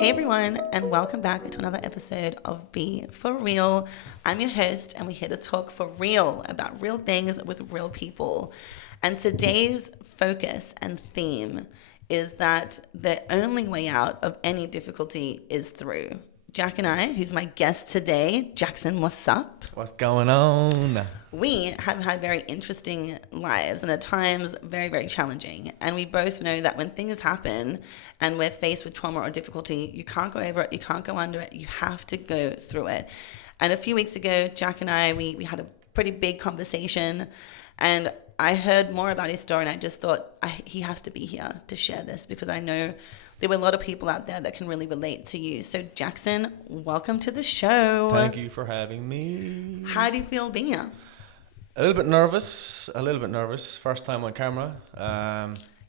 Hey everyone, and welcome back to another episode of Be For Real. I'm your host, and we're here to talk for real about real things with real people. And today's focus and theme is that the only way out of any difficulty is through. Jack and I, who's my guest today, Jackson, what's up? What's going on? We have had very interesting lives and at times very, very challenging. And we both know that when things happen and we're faced with trauma or difficulty, you can't go over it, you can't go under it, you have to go through it. And a few weeks ago, Jack and I, we had a pretty big conversation, and I heard more about his story, and I just thought he has to be here to share this because I know there were a lot of people out there that can really relate to you. So Jackson, welcome to the show. Thank you for having me. How do you feel being here? A little bit nervous. First time on camera.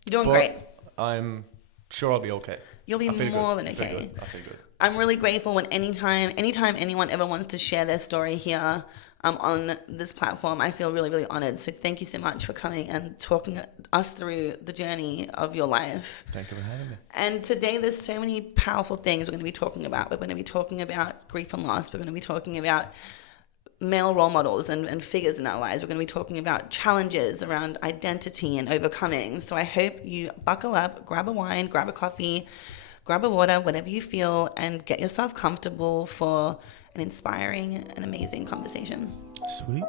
You're doing great. I'm sure I'll be okay. You'll be more than okay. I feel good. I'm really grateful when anytime anyone ever wants to share their story here on this platform, I feel really, really honored. So thank you so much for coming and talking us through the journey of your life. Thank you for having me. And today there's so many powerful things we're going to be talking about. We're going to be talking about grief and loss. We're going to be talking about male role models and figures in our lives. We're going to be talking about challenges around identity and overcoming. So I hope you buckle up, grab a wine, grab a coffee, grab a water, whatever you feel, and get yourself comfortable for an inspiring and amazing conversation. Sweet.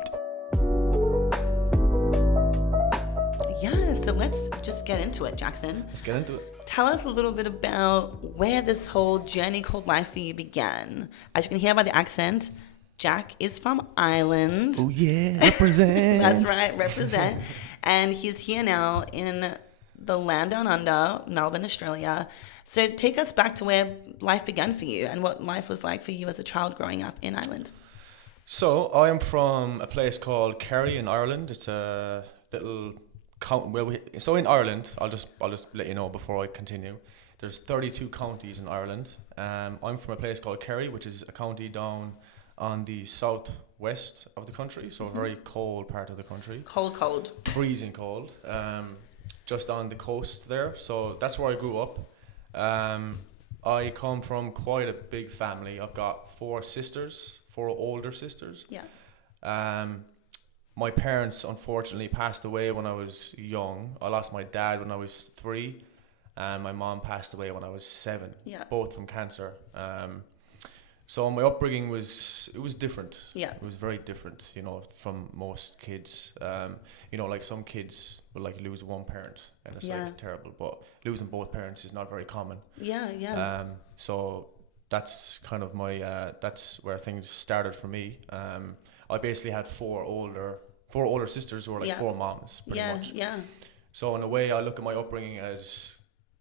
Yeah, so let's just get into it, Jackson. Let's get into it. Tell us a little bit about where this whole journey called life for you began. As you can hear by the accent, Jack is from Ireland. Oh yeah, represent. That's right, represent. And he's here now in the land down under, Melbourne, Australia. So take us back to where life began for you and what life was like for you as a child growing up in Ireland. So I am from a place called Kerry in Ireland. It's a little so in Ireland, I'll just let you know before I continue. There's 32 counties in Ireland. I'm from a place called Kerry, which is a county down on the southwest of the country, so a very cold part of the country. Cold. Freezing cold. Just on the coast there. So that's where I grew up. I come from quite a big family. I've got four older sisters. Yeah. My parents unfortunately passed away when I was young. I lost my dad when I was 3, and my mom passed away when I was 7. Yeah. Both from cancer. So my upbringing was different. Yeah. It was very different, from most kids. Like some kids will like lose one parent and it's like terrible, but losing both parents is not very common. Yeah. So that's kind of that's where things started for me. I basically had four older sisters who were like four moms pretty much. Yeah. So in a way I look at my upbringing as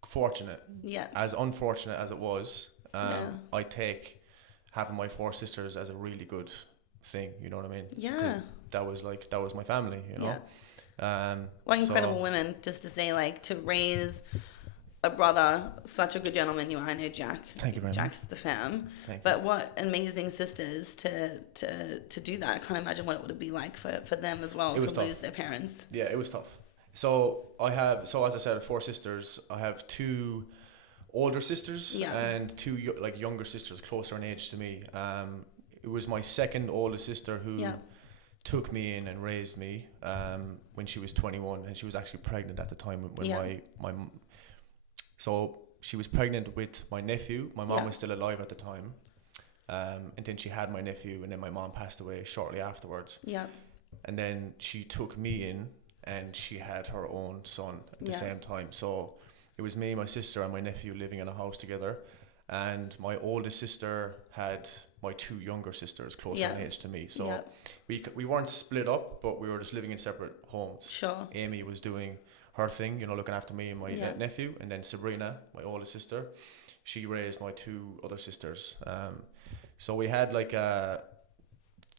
fortunate. Yeah. As unfortunate as it was, I take having my four sisters as a really good thing, you know what I mean? Yeah. That was my family, Yeah. What incredible women, just to say, like, to raise a brother, such a good gentleman you are. I know Jack. Thank you very much. Jack's the fam. Thank but you. what amazing sisters to do that. I can't imagine what it would be like for them as well to lose their parents. Yeah, it was tough. So as I said, 4 sisters. I have 2 older sisters and 2 younger sisters closer in age to me. It was my second oldest sister who took me in and raised me when she was 21, and she was actually pregnant at the time when so she was pregnant with my nephew. My mom was still alive at the time, and then she had my nephew, and then my mom passed away shortly afterwards. And then she took me in, and she had her own son at the same time. So it was me, my sister, and my nephew living in a house together. And my oldest sister had my 2 younger sisters closer in age to me. So we weren't split up, but we were just living in separate homes. Sure. Amy was doing her thing, looking after me and my nephew. And then Sabrina, my oldest sister, she raised my 2 other sisters. So we had like a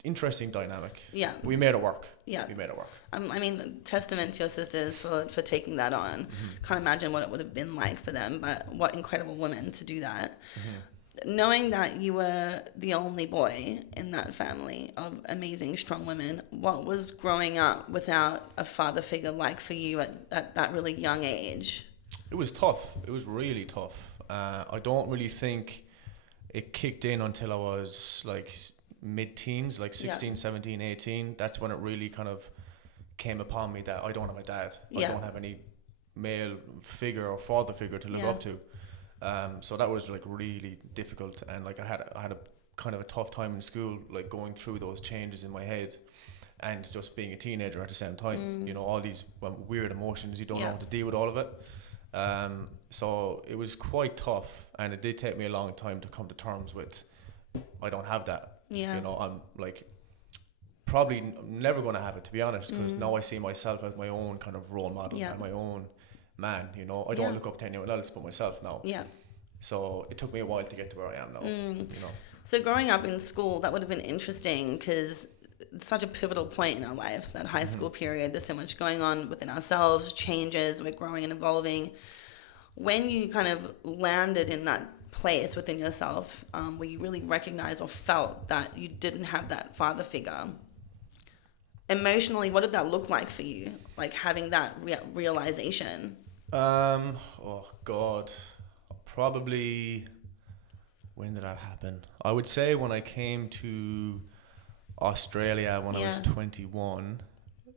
interesting dynamic. Yeah. We made it work. Yeah. We made it work. I mean, testament to your sisters for taking that on. Mm-hmm. Can't imagine what it would have been like for them, but what incredible women to do that. Mm-hmm. Knowing that you were the only boy in that family of amazing, strong women, what was growing up without a father figure like for you at that really young age? It was tough. It was really tough. I don't really think it kicked in until I was like mid-teens, like 16, 17, 18. That's when it really kind of came upon me that I don't have a dad. I don't have any male figure or father figure to look up to. So that was like really difficult, and like I had a kind of a tough time in school, like going through those changes in my head and just being a teenager at the same time. You know, all these weird emotions, you don't know how to deal with all of it. So it was quite tough, and it did take me a long time to come to terms with I don't have that. You know, I'm like probably never going to have it, to be honest, because now I see myself as my own kind of role model and my own man. You know, I don't look up to anyone else but myself now. So it took me a while to get to where I am now. You know. So growing up in school, that would have been interesting, because it's such a pivotal point in our life, that high school period. There's so much going on within ourselves, changes, we're growing and evolving. When you kind of landed in that place within yourself, where you really recognized or felt that you didn't have that father figure, emotionally, what did that look like for you? Like having that realization? Oh God, probably, when did that happen? I would say when I came to Australia when I was 21,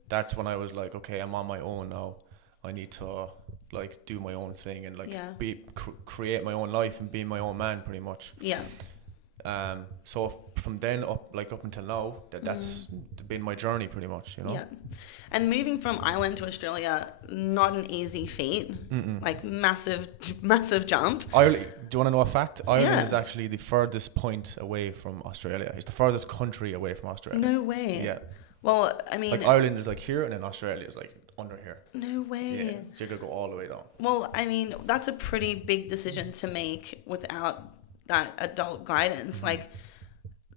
that's when I was like, okay, I'm on my own now. I need to like do my own thing and like create my own life and be my own man, pretty much. So from then up until now, that's been my journey, pretty much, you know. And moving from Ireland to Australia, not an easy feat. Like massive jump. Ireland, do you want to know a fact? Ireland is actually the furthest point away from Australia. It's the furthest country away from Australia. No way. Yeah. Well, I mean, like Ireland is like here, and then Australia is like under here. No way. Yeah. So you could go all the way down. Well, I mean, that's a pretty big decision to make without that adult guidance. Like,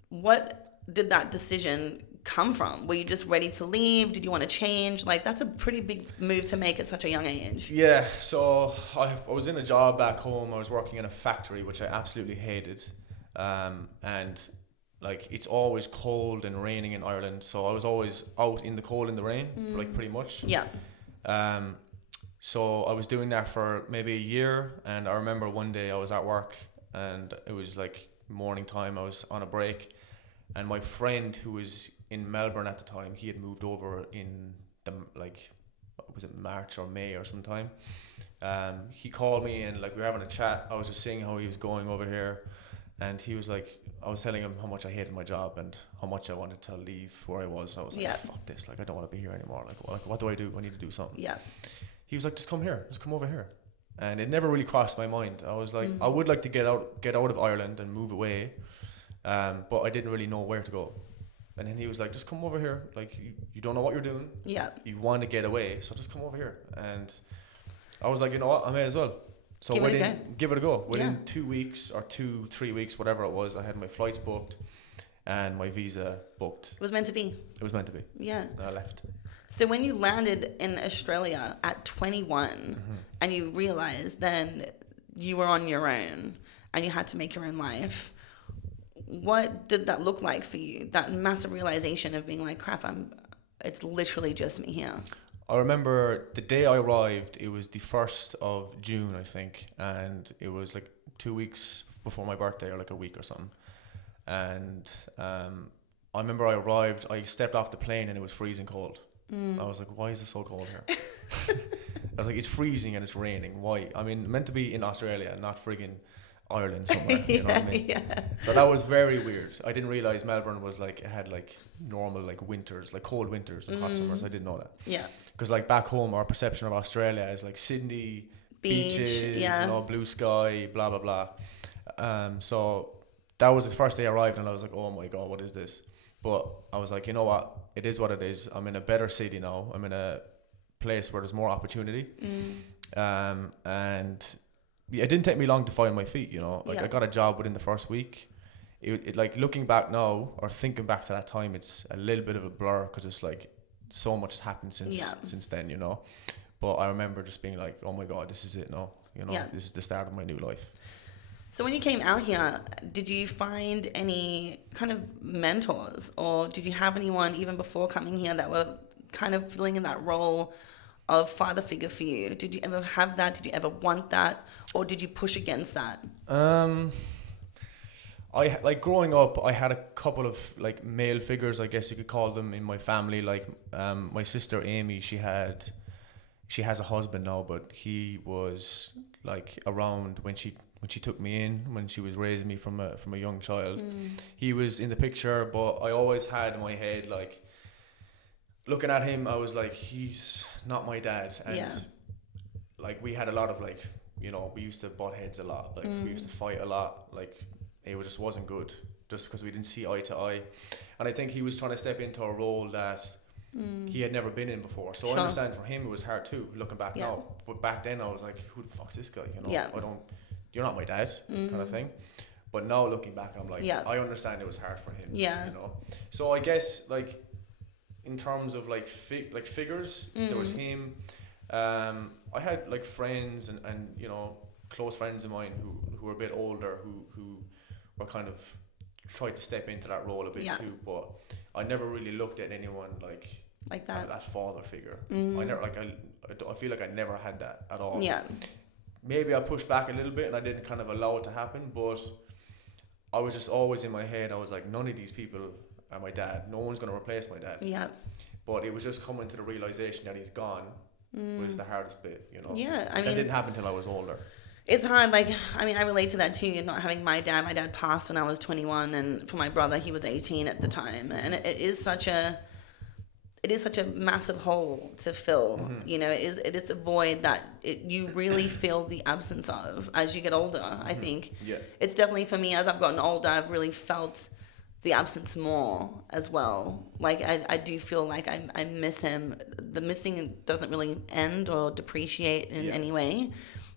what did that decision come from? Were you just ready to leave? Did you want to change? Like, that's a pretty big move to make at such a young age. Yeah, so I was in a job back home. I was working in a factory, which I absolutely hated. And like, it's always cold and raining in Ireland, so I was always out in the cold and the rain, like pretty much. So I was doing that for maybe a year, and I remember one day I was at work, and it was like morning time. I was on a break, and my friend who was in Melbourne at the time, he had moved over in the was it March or May or sometime. He called me, and like we were having a chat. I was just saying how he was going over here, and he was like, I was telling him how much I hated my job and how much I wanted to leave where I was. I was like, fuck this, like I don't want to be here anymore. Like what do? I need to do something. He was like, just come here, just come over here. And it never really crossed my mind. I was like, I would like to get out of Ireland and move away, but I didn't really know where to go. And then he was like, just come over here. Like, you don't know what you're doing. You want to get away, so just come over here. And I was like, you know what, I may as well. So give it a go. Within 2 weeks or 3 weeks, whatever it was, I had my flights booked and my visa booked. It was meant to be. It was meant to be. Yeah. And I left. So when you landed in Australia at 21 and you realized then you were on your own and you had to make your own life, what did that look like for you? That massive realization of being like, crap, it's literally just me here. I remember the day I arrived, it was the 1st of June, I think, and it was like 2 weeks before my birthday, or like a week or something. And I remember I arrived, I stepped off the plane and it was freezing cold. I was like, why is it so cold here? I was like, it's freezing and it's raining. Why? I mean, meant to be in Australia, not friggin' Ireland somewhere. You know what I mean? So that was very weird. I didn't realize Melbourne was like, it had like normal like winters, like cold winters and hot summers. I didn't know that. Because like back home, our perception of Australia is like Sydney, beaches, you know, blue sky, blah, blah, blah. So that was the first day I arrived, and I was like, oh my God, what is this? But I was like, you know what? It is what it is. I'm in a better city now. I'm in a place where there's more opportunity. And it didn't take me long to find my feet, you know. Like I got a job within the first week. It like looking back now or thinking back to that time, it's a little bit of a blur because it's like so much has happened since then, you know. But I remember just being like, oh my God, this is it now. You know, this is the start of my new life. So when you came out here, did you find any kind of mentors, or did you have anyone even before coming here that were kind of filling in that role of father figure for you? Did you ever have that? Did you ever want that? Or did you push against that? I like growing up, I had a couple of like male figures, I guess you could call them, in my family. Like my sister Amy, she has a husband now, but he was like around when she took me in, when she was raising me from a young child. He was in the picture, but I always had in my head, like, looking at him, I was like, he's not my dad. And like we had a lot of like, you know, we used to butt heads a lot. Like we used to fight a lot. Like it just wasn't good, just because we didn't see eye to eye. And I think he was trying to step into a role that he had never been in before. So I understand for him it was hard too, looking back now. But back then I was like, who the fuck's this guy? You know, you're not my dad, kind of thing. But now looking back, I'm like, I understand it was hard for him. You know. So I guess like in terms of like figures, there was him. I had like friends and you know, close friends of mine who were a bit older, who were kind of tried to step into that role a bit too, but I never really looked at anyone like that father figure. I never I feel like I never had that at all. Maybe I pushed back a little bit and I didn't kind of allow it to happen, but I was just always in my head, I was like, none of these people are my dad. No one's going to replace my dad. But it was just coming to the realization that he's gone was the hardest bit, you know. I mean, that didn't happen until I was older. It's hard. Like, I mean, I relate to that too, not having my dad. My dad passed when I was 21, and for my brother, he was 18 at the time. And it is such a massive hole to fill. You know, it is a void that you really feel the absence of as you get older. I think it's definitely, for me, as I've gotten older, I've really felt the absence more as well. Like I do feel like I miss him. The missing doesn't really end or depreciate in any way.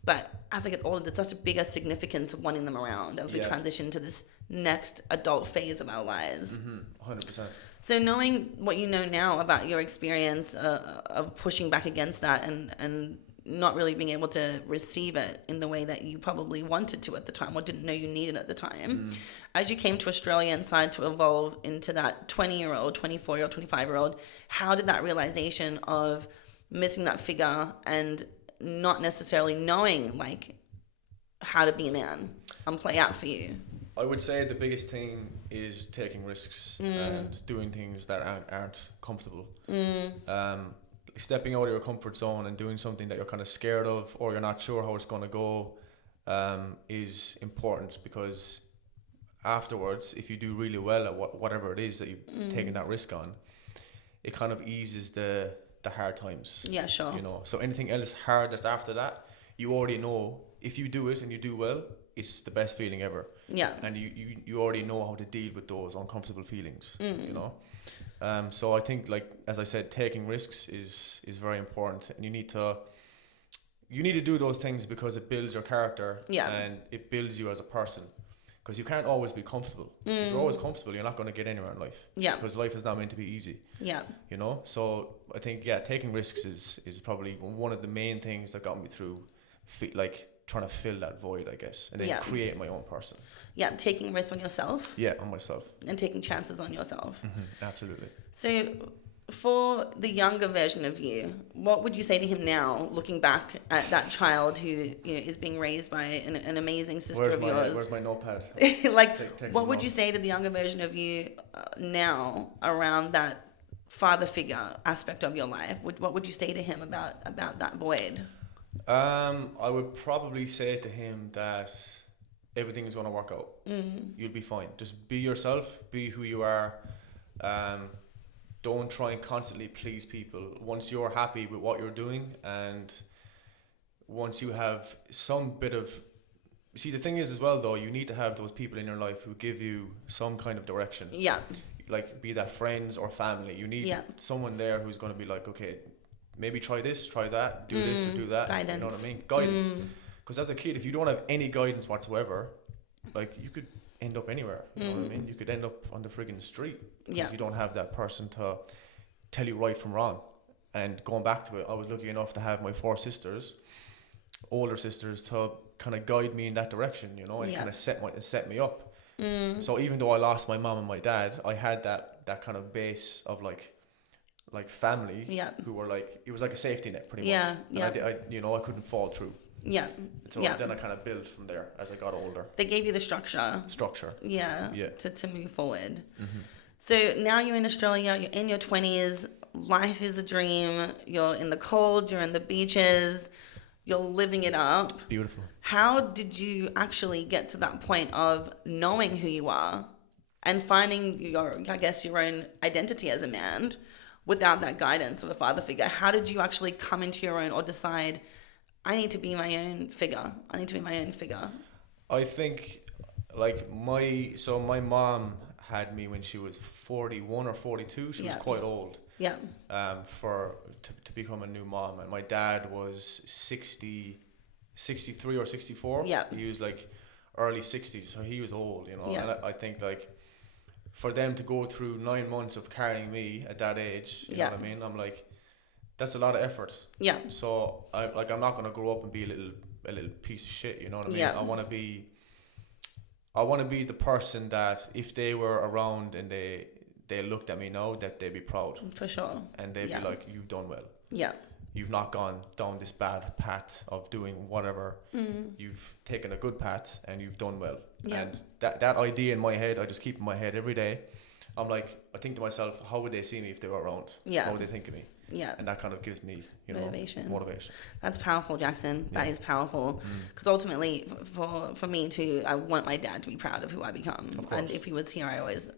But as I get older, there's such a bigger significance of wanting them around as we transition to this next adult phase of our lives. 100%. So knowing what you know now about your experience of pushing back against that and not really being able to receive it in the way that you probably wanted to at the time or didn't know you needed at the time, as you came to Australia and started to evolve into that 20-year-old, 24-year-old, 25-year-old, how did that realization of missing that figure and not necessarily knowing like how to be a man play out for you? I would say the biggest thing is taking risks and doing things that aren't comfortable. Stepping out of your comfort zone and doing something that you're kind of scared of or you're not sure how it's going to go is important, because afterwards, if you do really well at whatever it is that you've taken that risk on, it kind of eases the hard times. Yeah, sure. You know, so anything else hard that's after that, you already know if you do it and you do well, it's the best feeling ever. Yeah. And you already know how to deal with those uncomfortable feelings, you know. So I think, like, as I said, taking risks is very important, and you need to do those things because it builds your character and it builds you as a person. Because you can't always be comfortable. If you're always comfortable, you're not going to get anywhere in life. Yeah. Because life is not meant to be easy. Yeah. You know? So I think, taking risks is probably one of the main things that got me through, like, trying to fill that void, I guess. And then create my own person. Yeah, taking risks on yourself. Yeah, on myself. And taking chances on yourself. Absolutely. So for the younger version of you, what would you say to him now, looking back at that child who, you know, is being raised by an amazing sister of yours? Where's my notepad? Like, what would you say to the younger version of you now around that father figure aspect of your life? What would you say to him about that void? I would probably say to him that everything is going to work out. You'll be fine. Just be yourself. Be who you are. Don't try and constantly please people. Once you're happy with what you're doing, and once you have some bit of... See, the thing is as well, though, you need to have those people in your life who give you some kind of direction. Yeah. Like, be that friends or family. You need someone there who's going to be like, okay, maybe try this, try that, do this or do that. Guidance. You know what I mean? Guidance. Because as a kid, if you don't have any guidance whatsoever, like, you could end up anywhere. You know what I mean? You could end up on the friggin' street because you don't have that person to tell you right from wrong. And going back to it, I was lucky enough to have my 4 sisters, older sisters, to kind of guide me in that direction, you know, and kind of set me up. So even though I lost my mom and my dad, I had that kind of base of like like family Yeah. who were like, it was like a safety net pretty much. Yeah. And Yeah. I couldn't fall through. Yeah. So Yeah. then I kind of built from there as I got older. They gave you the structure. Yeah. To move forward. Mm-hmm. So now you're in Australia, you're in your 20s, life is a dream, you're in the cold, you're in the beaches, you're living it up. Beautiful. How did you actually get to that point of knowing who you are and finding your own identity as a man without that guidance of a father figure? How did you actually come into your own or decide, I need to be my own figure? I think like my mom had me when she was 41 or 42. She was quite old. Yeah. To become a new mom, and my dad was 63 or 64. Yeah. He was like early 60s, so he was old, Yeah. And I think like for them to go through 9 months of carrying me at that age, you know what I mean? I'm like, that's a lot of effort. Yeah. So I'm not gonna grow up and be a little piece of shit, you know what I mean? Yeah. I want to be the person that if they were around and they looked at me now, that they'd be proud. For sure. And they'd be like, you've done well. Yeah. You've not gone down this bad path of doing whatever. You've taken a good path and you've done well. Yeah. And that idea in my head, I just keep in my head every day. I'm like, I think to myself, how would they see me if they were around? Yeah. How would they think of me? Yeah. And that kind of gives me, motivation. Motivation. That's powerful, Jackson. That is powerful. Because ultimately, for me too, I want my dad to be proud of who I become. And if he was here, I always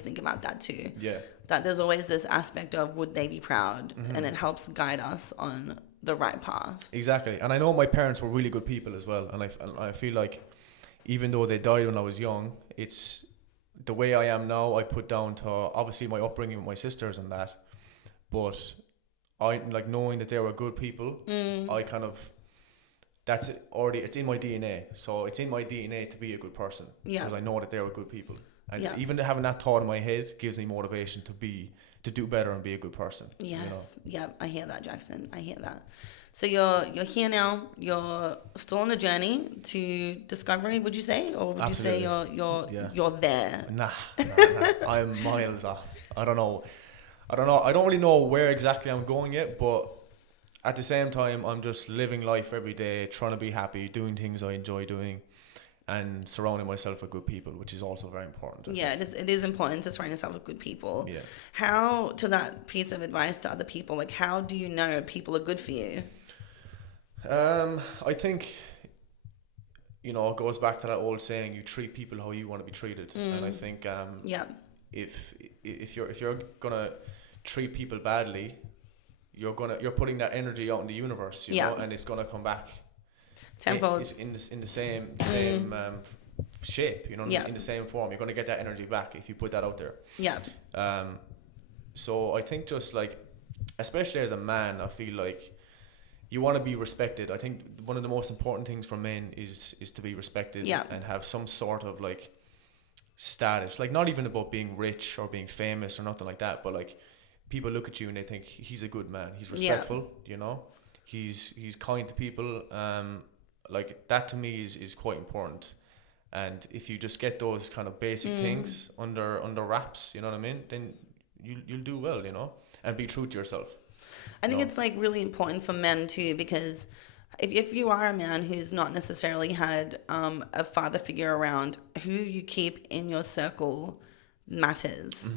think about that too. Yeah. That there's always this aspect of would they be proud, and it helps guide us on the right path. Exactly. And I know my parents were really good people as well. And I feel like even though they died when I was young, it's the way I am now. I put down to obviously my upbringing with my sisters and that. But I like knowing that they were good people. I kind of that's it already. It's in my DNA. So it's in my DNA to be a good person because I know that they were good people. And even having that thought in my head gives me motivation to do better and be a good person. Yes. Yeah, I hear that, Jackson. I hear that. So you're here now. You're still on the journey to discovery. Would you say, or would Absolutely. you say you're there? Nah. I'm miles off. I don't know. I don't really know where exactly I'm going yet, but at the same time, I'm just living life every day, trying to be happy, doing things I enjoy doing, and surrounding myself with good people, which is also very important. Yeah, it is important to surround yourself with good people. Yeah. How, to that piece of advice to other people, like how do you know people are good for you? I think, it goes back to that old saying, you treat people how you want to be treated. And I think if you're gonna treat people badly, you're putting that energy out in the universe, you know, and it's gonna come back tenfold. It's in the same shape, in the same form. You're gonna get that energy back if you put that out there. Yeah. So I think just like, especially as a man, I feel like you want to be respected. I think one of the most important things for men is to be respected and have some sort of like status. Like not even about being rich or being famous or nothing like that, but like people look at you and they think he's a good man. He's respectful, He's kind to people. Like that to me is quite important. And if you just get those kind of basic things under wraps, you know what I mean, then you'll do well, and be true to yourself. I think it's like really important for men too, because if you are a man who's not necessarily had a father figure around, who you keep in your circle matters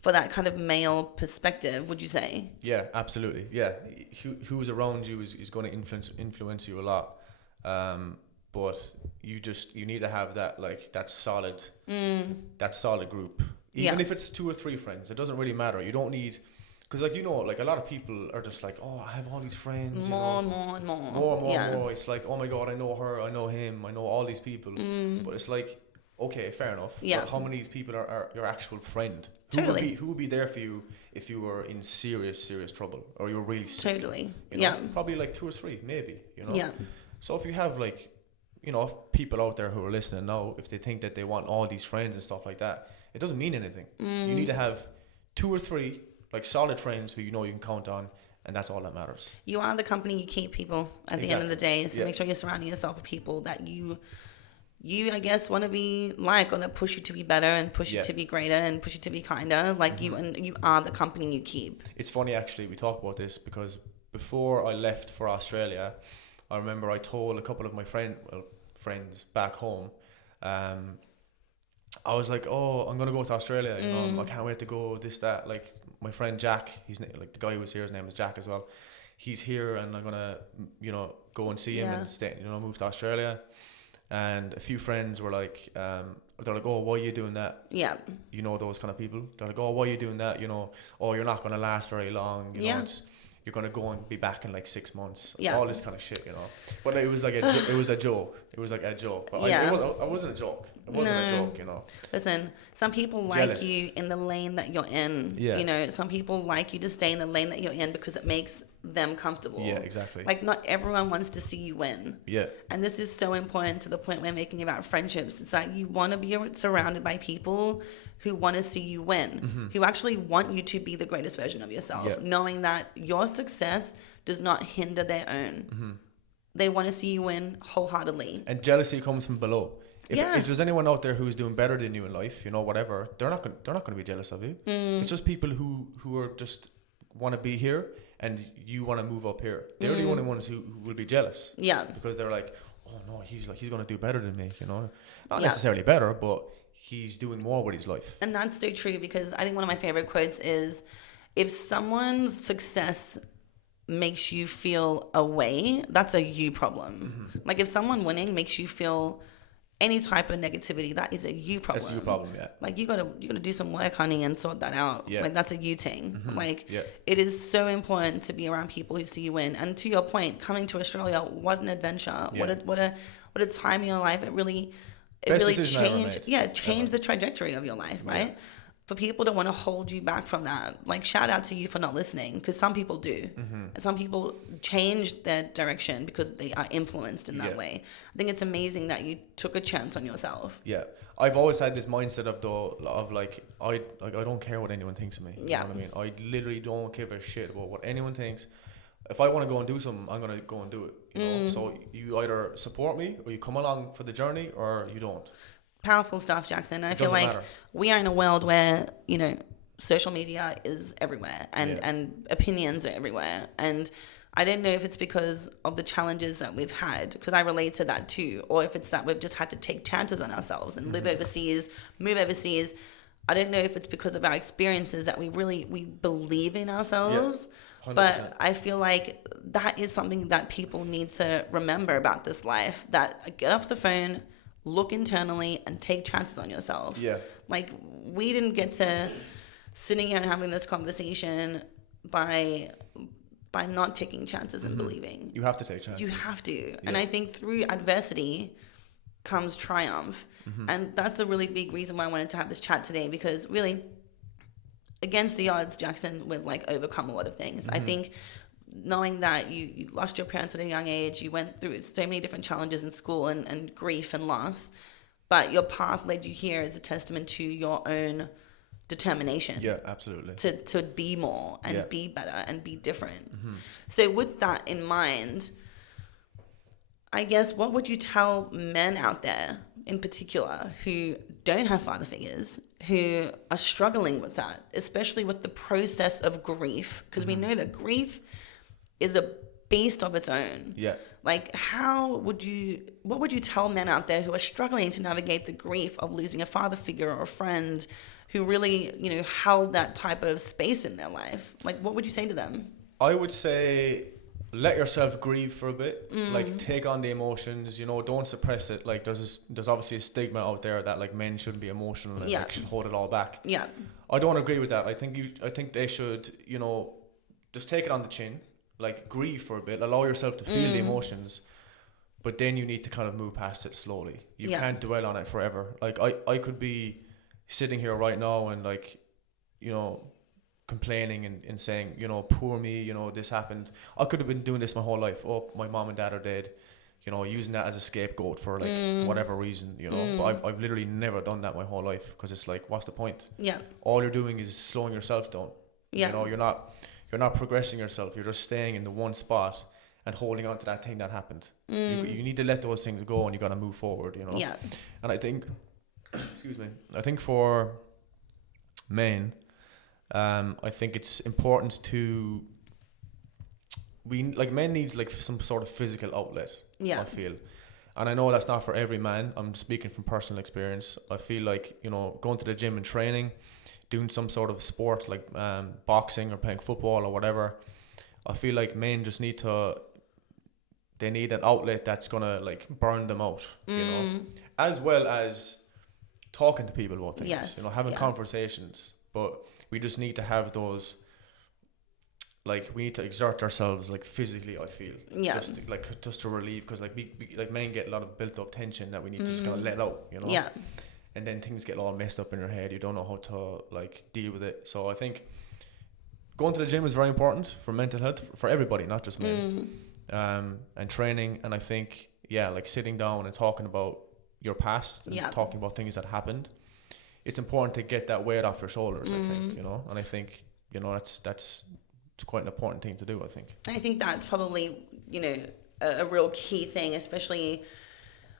for that kind of male perspective, would you say? Yeah, absolutely. Yeah, who's around you is going to influence you a lot. But you need to have that that solid group. Even if it's 2 or 3 friends, it doesn't really matter. You don't need. Because, a lot of people are just like, oh, I have all these friends. More. It's like, oh, my God, I know her, I know him, I know all these people. But it's like, okay, fair enough. Yeah. But how many of these people are your actual friend? Totally. Who would be there for you if you were in serious trouble or you're really sick? Totally. Probably 2 or 3, maybe, Yeah. So if you have, if people out there who are listening now, if they think that they want all these friends and stuff like that, it doesn't mean anything. You need to have 2 or 3 solid friends who you can count on, and that's all that matters. You are the company you keep, people, at the end of the day. So make sure you're surrounding yourself with people that you you, I guess, want to be like, or that push you to be better and push you to be greater and push you to be kinder. Like you are the company you keep. It's funny, actually, we talk about this because before I left for Australia, I remember I told a couple of my friends back home, I was like, oh, I'm going to go to Australia, you know, I can't wait to go, this, that. Like, my friend Jack, he's like the guy who was here, his name is Jack as well. He's here and I'm going to, you know, go and see him and stay, you know, move to Australia. And a few friends were like, they're like, oh, why are you doing that? Yeah. You know, those kind of people. They're like, oh, why are you doing that? You know, oh, you're not going to last very long. You know, you're going to go and be back in like 6 months. Yeah. All this kind of shit, you know. But it was like it was a joke. It was like a joke. But it wasn't a joke. It wasn't a joke, you know. Listen, some people like you in the lane that you're in. Yeah. You know, some people like you to stay in the lane that you're in because it makes them comfortable. Yeah, exactly. Like, not everyone wants to see you win. Yeah. And this is so important to the point we're making about friendships. It's like you want to be surrounded by people who want to see you win, who actually want you to be the greatest version of yourself, knowing that your success does not hinder their own. They want to see you win wholeheartedly. And jealousy comes from below. If there's anyone out there who's doing better than you in life, you know, whatever, they're not going to be jealous of you. It's just people who are just want to be here and you want to move up here. They're the only ones who will be jealous. Yeah. Because they're like, oh no, he's going to do better than me, you know. Not necessarily better, but he's doing more with his life. And that's so true, because I think one of my favorite quotes is, if someone's success makes you feel away, that's a you problem. Like, if someone winning makes you feel any type of negativity, that is a you problem. That's a you problem, yeah. Like, you gotta do some work, honey, and sort that out. Yeah. Like, that's a you thing. Like, it is so important to be around people who see you win. And to your point, coming to Australia, what an adventure! Yeah. What a time in your life. It really changed the trajectory of your life, right? Yeah. For people to want to hold you back from that, like, shout out to you for not listening, because some people do. And some people change their direction because they are influenced in that way. I think it's amazing that you took a chance on yourself. Yeah. I've always had this mindset of I don't care what anyone thinks of me. You know what I mean? I literally don't give a shit about what anyone thinks. If I want to go and do something, I'm going to go and do it. You know? So you either support me or you come along for the journey, or you don't. Powerful stuff, Jackson. I feel like we are in a world where, you know, social media is everywhere and opinions are everywhere. And I don't know if it's because of the challenges that we've had, because I relate to that too, or if it's that we've just had to take chances on ourselves and live overseas, move overseas. I don't know if it's because of our experiences that we believe in ourselves. Yeah, but I feel like that is something that people need to remember about this life, that get off the phone, look internally, and take chances on yourself. Yeah. Like, we didn't get to sitting here and having this conversation by not taking chances and believing. You have to take chances. You have to. Yeah. And I think through adversity comes triumph. And that's a really big reason why I wanted to have this chat today, because really, against the odds, Jackson, we've like overcome a lot of things. I think knowing that you lost your parents at a young age, you went through so many different challenges in school and grief and loss, but your path led you here is a testament to your own determination. Yeah, absolutely. To be more and be better and be different. So with that in mind, I guess, what would you tell men out there in particular who don't have father figures, who are struggling with that, especially with the process of grief? Because we know that grief is a beast of its own. Yeah. Like, what would you tell men out there who are struggling to navigate the grief of losing a father figure or a friend who really, you know, held that type of space in their life? Like, what would you say to them? I would say, let yourself grieve for a bit. Like, take on the emotions, you know, don't suppress it. Like, there's obviously a stigma out there that, like, men shouldn't be emotional and like, should hold it all back. Yeah. I don't agree with that. I think they should, you know, just take it on the chin. Like, grieve for a bit, allow yourself to feel the emotions, but then you need to kind of move past it slowly. You can't dwell on it forever. Like, I could be sitting here right now and, like, you know, complaining and saying, you know, poor me, you know, this happened. I could have been doing this my whole life. Oh, my mom and dad are dead. You know, using that as a scapegoat for, like, whatever reason, you know. But I've literally never done that my whole life, because it's like, what's the point? Yeah. All you're doing is slowing yourself down. Yeah. You know, you're not progressing yourself. You're just staying in the one spot, and holding on to that thing that happened. You need to let those things go, and you got to move forward, you know. Yeah. And I think, excuse me, I think for men, I think it's important to men need like some sort of physical outlet. Yeah. I feel. And I know that's not for every man. I'm speaking from personal experience. I feel like, you know, going to the gym and training, doing some sort of sport like boxing or playing football or whatever, I feel like men just need an outlet that's going to like burn them out, you know, as well as talking to people about things, yes. you know, having conversations. But we just need to have those, like, we need to exert ourselves like physically, I feel, just to relieve, because like men get a lot of built up tension that we need to just kind of let out, you know. Yeah. And then things get all messed up in your head. You don't know how to like deal with it. So I think going to the gym is very important for mental health for everybody, not just men. And training, and I think like sitting down and talking about your past and talking about things that happened. It's important to get that weight off your shoulders, I think, you know. And I think, you know, that's it's quite an important thing to do, I think. I think that's probably, you know, a real key thing, especially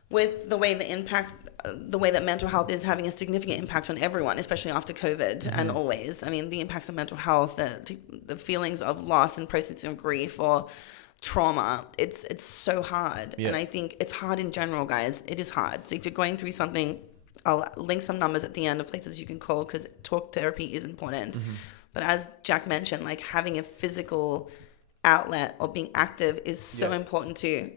with the way that mental health is having a significant impact on everyone, especially after COVID and always. I mean, the impacts of mental health, the feelings of loss and processing of grief or trauma, it's so hard. And I think it's hard in general, guys. It is hard. So if you're going through something, I'll link some numbers at the end of places you can call, because talk therapy is important. But as Jack mentioned, like having a physical outlet or being active is so important to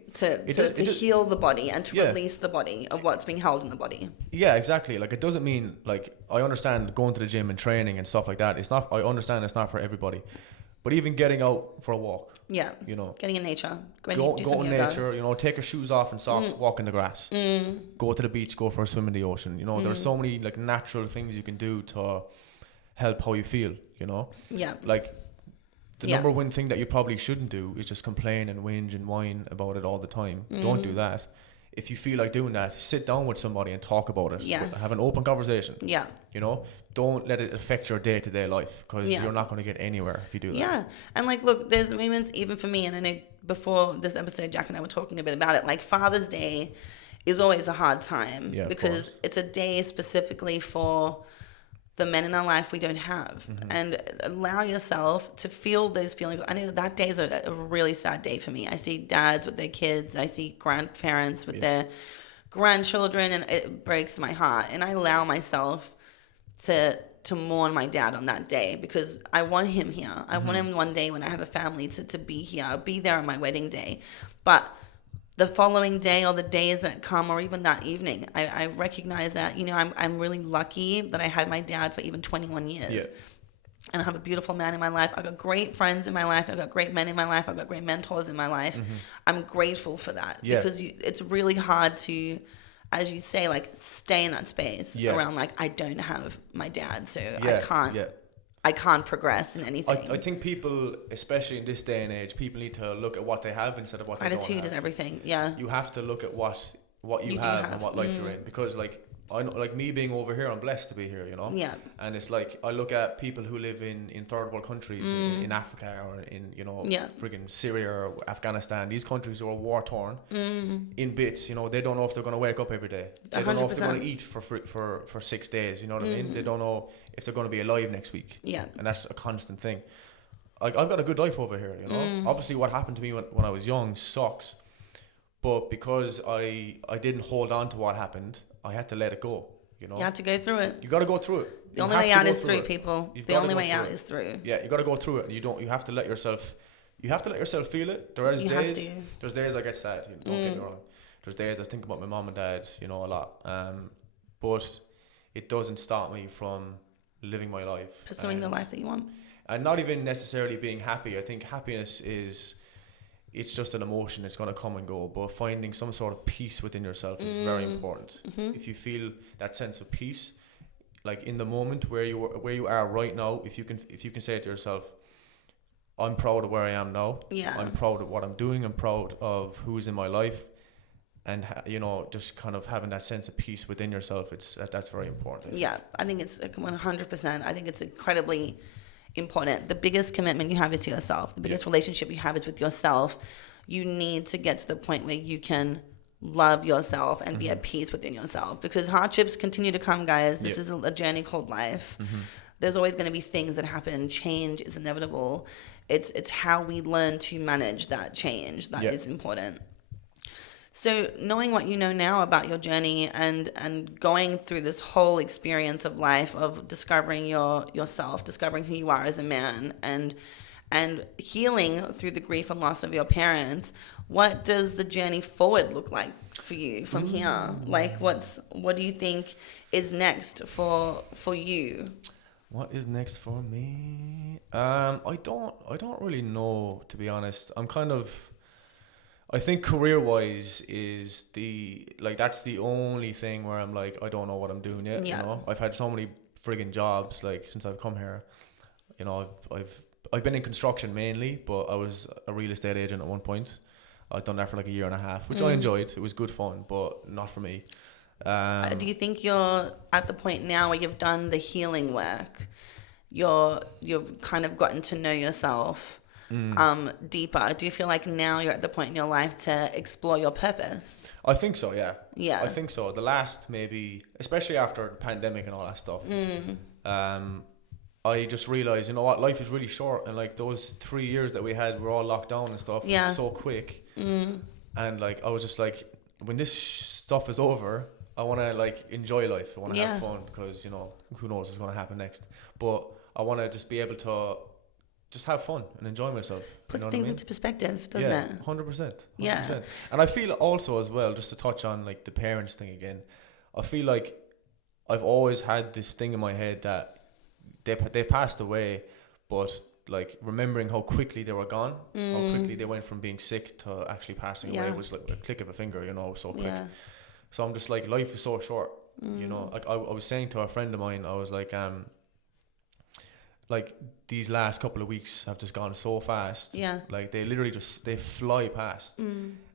heal the body and to release the body of what's being held in the body. Yeah, exactly. Like, it doesn't mean, like, I understand going to the gym and training and stuff like that. I understand it's not for everybody. But even getting out for a walk. Yeah. You know. Getting in nature. Go in nature, you know, take your shoes off and socks, walk in the grass. Go to the beach, go for a swim in the ocean. You know, there's so many like natural things you can do to help how you feel, you know? Yeah. Like, the number one thing that you probably shouldn't do is just complain and whinge and whine about it all the time. Don't do that. If you feel like doing that, sit down with somebody and talk about it. Yes. Have an open conversation. Yeah. You know, don't let it affect your day-to-day life, because you're not going to get anywhere if you do that. Yeah. And like, look, there's moments even for me, and I know before this episode, Jack and I were talking a bit about it, like Father's Day is always a hard time because it's a day specifically for the men in our life we don't have, and allow yourself to feel those feelings. I know that day is a really sad day for me. I see dads with their kids, I see grandparents with their grandchildren, and it breaks my heart. And I allow myself to mourn my dad on that day, because I want him here. I want him one day when I have a family to be here. I'll be there on my wedding day. But the following day or the days that come, or even that evening, I recognize that, you know, I'm really lucky that I had my dad for even 21 years. Yeah. And I have a beautiful man in my life. I've got great friends in my life. I've got great men in my life. I've got great mentors in my life. I'm grateful for that, because it's really hard to, as you say, like stay in that space around like, I don't have my dad, so I can't progress in anything. I think people, especially in this day and age, people need to look at what they have instead of what they don't have. Gratitude is everything. Yeah. You have to look at what you have and what life you're in, because like, I know, like me being over here, I'm blessed to be here, you know. Yeah. And it's like, I look at people who live in third world countries, in Africa, or in, you know, friggin' Syria or Afghanistan. These countries who are war torn, in bits. You know, they don't know if they're going to wake up every day. They 100%. Don't know if they're going to eat for 6 days. You know what I mean? They don't know if they're going to be alive next week. Yeah. And that's a constant thing. I've got a good life over here, you know. Obviously, what happened to me when I was young sucks, but because I didn't hold on to what happened, I had to let it go, you know. You had to go through it. You got to go through it. The only way out is through, people. The only way out is through. Yeah, you got to go through it. You have to let yourself feel it. There's days I get sad, don't get me wrong. There's days I think about my mom and dad, you know, a lot. But it doesn't stop me from living my life. Pursuing the life that you want. And not even necessarily being happy. I think happiness it's just an emotion. It's going to come and go, but finding some sort of peace within yourself is very important. If you feel that sense of peace, like in the moment where you are right now, if you can say to yourself, I'm proud of where I am now. Yeah. I'm proud of what I'm doing. I'm proud of who's in my life, and you know, just kind of having that sense of peace within yourself. That's very important. Yeah, I think it's 100%. I think it's incredibly important. The biggest commitment you have is to yourself. The biggest relationship you have is with yourself. you need to get to the point where you can love yourself and be at peace within yourself, because hardships continue to come, guys. This is a journey called life. There's always going to be things that happen. Change is inevitable. It's how we learn to manage that change that is important. So knowing what you know now about your journey and going through this whole experience of life, of discovering yourself, discovering who you are as a man, and healing through the grief and loss of your parents, what does the journey forward look like for you from here? Like, what do you think is next for you? What is next for me? I don't really know, to be honest. I think career-wise is that's the only thing where I'm like, I don't know what I'm doing yet. Yeah. You know, I've had so many friggin' jobs like since I've come here. You know, I've been in construction mainly, but I was a real estate agent at one point. I'd done that for like a year and a half, which I enjoyed. It was good fun, but not for me. Do you think you're at the point now where you've done the healing work? You've kind of gotten to know yourself deeper. Do you feel like now you're at the point in your life to explore your purpose? I think so, yeah. Yeah. I think so. The last maybe, especially after the pandemic and all that stuff, I just realized, you know what, life is really short, and like those 3 years that we had, we're all locked down and stuff. Yeah. It was so quick. And like I was just like, when this stuff is over, I want to like enjoy life. I want to have fun, because you know, who knows what's going to happen next. But I want to just be able to just have fun and enjoy myself. Puts you know things what I mean? into perspective, doesn't it? 100%. Yeah. And I feel also as well, just to touch on like the parents thing again, I feel like I've always had this thing in my head that they passed away, but like remembering how quickly they were gone, how quickly they went from being sick to actually passing away was like a click of a finger, you know, so quick. Yeah. So I'm just like, life is so short, you know. Like I was saying to a friend of mine, I was like these last couple of weeks have just gone so fast. Yeah. Like they literally they fly past,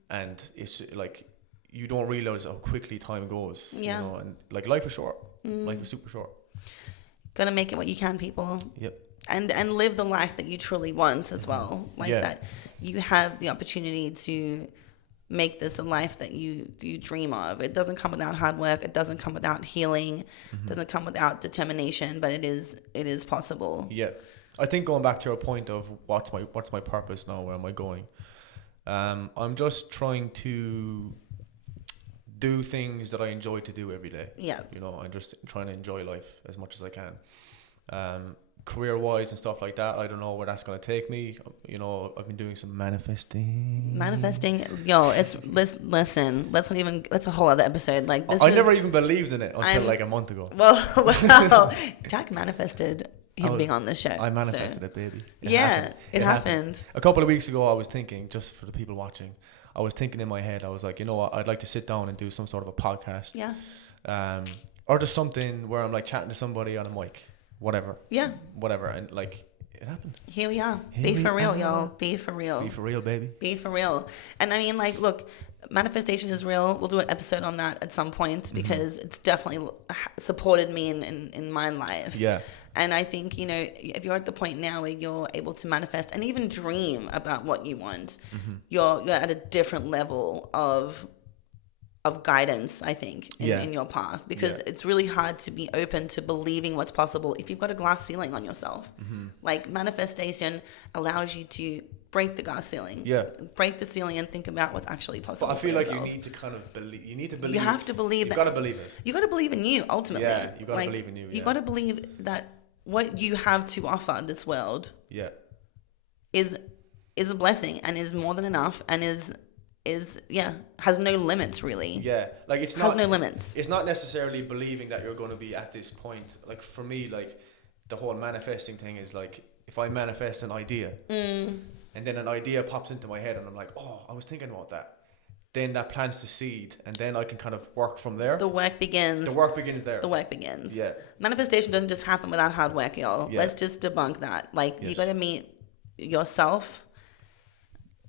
and it's like you don't realize how quickly time goes. Yeah. You know, and like life is short. Life is super short. Gotta make it what you can, people. Yep. And live the life that you truly want as well. Like that you have the opportunity to make this a life that you dream of. It doesn't come without hard work. It doesn't come without healing. It doesn't come without determination, but it is possible. Yeah. I think going back to your point of what's my purpose now, where am I going? I'm just trying to do things that I enjoy to do every day. Yeah. You know, I'm just trying to enjoy life as much as I can. Career-wise and stuff like that, I don't know where that's going to take me. You know, I've been doing some manifesting. Yo, listen, that's a whole other episode. Like this, I never even believed in it until like a month ago. Well, Jack manifested him being on the show. I manifested it, baby. It happened. A couple of weeks ago, I was thinking, just for the people watching, I was thinking in my head, I was like, you know what, I'd like to sit down and do some sort of a podcast. Yeah. Or just something where I'm like chatting to somebody on a mic. Whatever. Yeah. Whatever. And like, it happened. Here we are. Be for real, y'all. Be for real. Be for real, baby. Be for real. And I mean, like, look, manifestation is real. We'll do an episode on that at some point, because it's definitely supported me in my life. Yeah. And I think, you know, if you're at the point now where you're able to manifest and even dream about what you want, you're at a different level of guidance, I think, in your path, because it's really hard to be open to believing what's possible if you've got a glass ceiling on yourself. Like, manifestation allows you to break the glass ceiling, break the ceiling, and think about what's actually possible. But I feel like you need to kind of believe. You need to believe. You have to believe. You got to believe it. You got to believe in you ultimately. Yeah, you got to believe in you. You got to believe that what you have to offer this world, is a blessing, and is more than enough, and has no limits, really. Yeah, like has no limits. It's not necessarily believing that you're going to be at this point. Like for me, like the whole manifesting thing is like, if I manifest an idea, and then an idea pops into my head, and I'm like, oh, I was thinking about that. Then that plants the seed, and then I can kind of work from there. The work begins. The work begins there. The work begins. Yeah. Manifestation doesn't just happen without hard work, y'all. Yeah. Let's just debunk that. Like, you got to meet yourself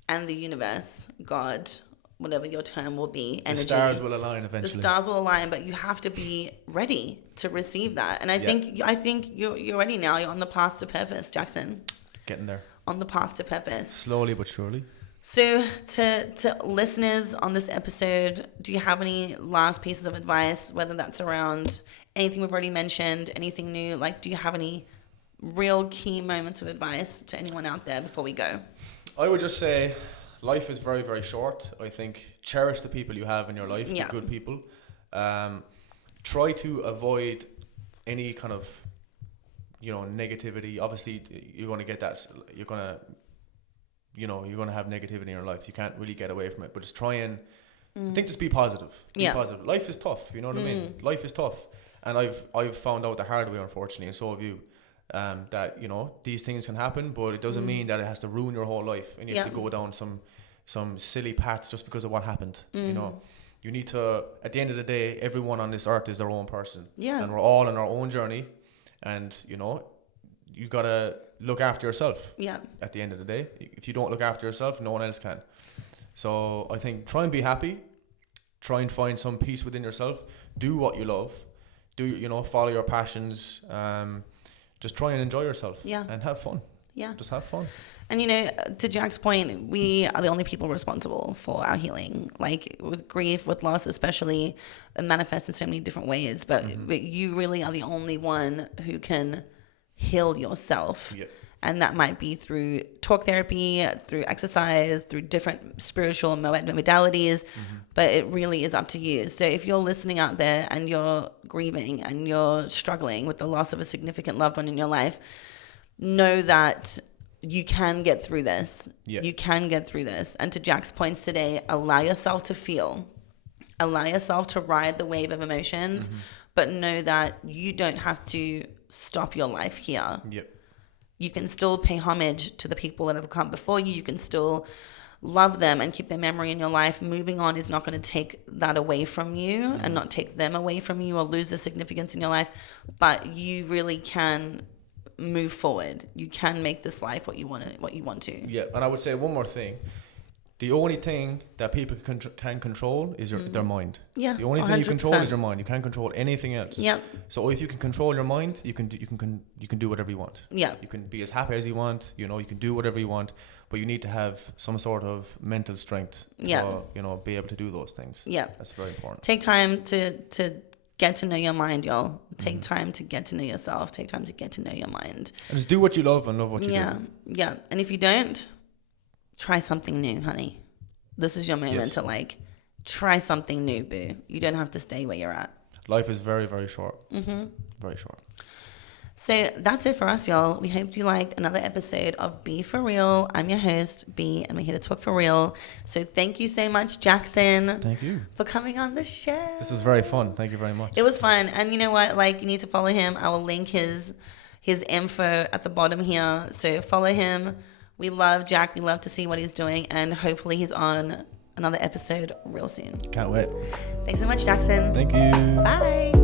and the universe, God, whatever your term will be. Energy. The stars will align eventually. The stars will align, but you have to be ready to receive that. And I think you're ready now. You're on the path to purpose, Jackson. Getting there. On the path to purpose. Slowly but surely. So to listeners on this episode, do you have any last pieces of advice, whether that's around anything we've already mentioned, anything new? Like, do you have any real key moments of advice to anyone out there before we go? I would just say life is very, very short. I think cherish the people you have in your life, Yeah. the good people. Try to avoid any kind of, negativity. Obviously, you're going to get that. You're going to have negativity in your life. You can't really get away from it. But just try and I think just be positive. Be positive. Life is tough. You know what I mean? Life is tough. And I've found out the hard way, unfortunately, and so have you. That these things can happen, but it doesn't mean that it has to ruin your whole life, and you have to go down some silly paths just because of what happened. You need to, at the end of the day, everyone on this earth is their own person, and we're all on our own journey, and you gotta look after yourself. At the end of the day, if you don't look after yourself, no one else can. So I think try and be happy, try and find some peace within yourself, do what you love, follow your passions. Just try and enjoy yourself and have fun. Just have fun. And, to Jack's point, we are the only people responsible for our healing. Like with grief, with loss especially, it manifests in so many different ways. But you really are the only one who can heal yourself. And that might be through talk therapy, through exercise, through different spiritual modalities. But it really is up to you. So if you're listening out there and you're grieving and you're struggling with the loss of a significant loved one in your life, know that you can get through this. You can get through this. And to Jack's points today, allow yourself to feel. Allow yourself to ride the wave of emotions. But know that you don't have to stop your life here. You can still pay homage to the people that have come before you. You can still love them and keep their memory in your life. Moving on is not going to take that away from you and not take them away from you or lose the significance in your life. But you really can move forward. You can make this life what you want to. Yeah, and I would say one more thing. The only thing that people can control is their mind. The only thing you control is your mind. You can't control anything else. So if you can control your mind, you can do whatever you want. You can be as happy as you want. You can do whatever you want, but you need to have some sort of mental strength to be able to do those things. That's very important. Take time to get to know your mind, y'all. Take time to get to know yourself. Take time to get to know your mind. And just do what you love and love what you do. And if you don't, try something new, honey. This is your moment to try something new, boo. You don't have to stay where you're at. Life is very, very short. Very short. So that's it for us, y'all. We hope you liked another episode of Be For Real. I'm your host, B, and we're here to talk for real. So thank you so much, Jackson. Thank you. For coming on the show. This was very fun. Thank you very much. It was fun. And you know what? You need to follow him. I will link his info at the bottom here. So follow him. We love Jack. We love to see what he's doing. And hopefully he's on another episode real soon. Can't wait. Thanks so much, Jackson. Thank you. Bye.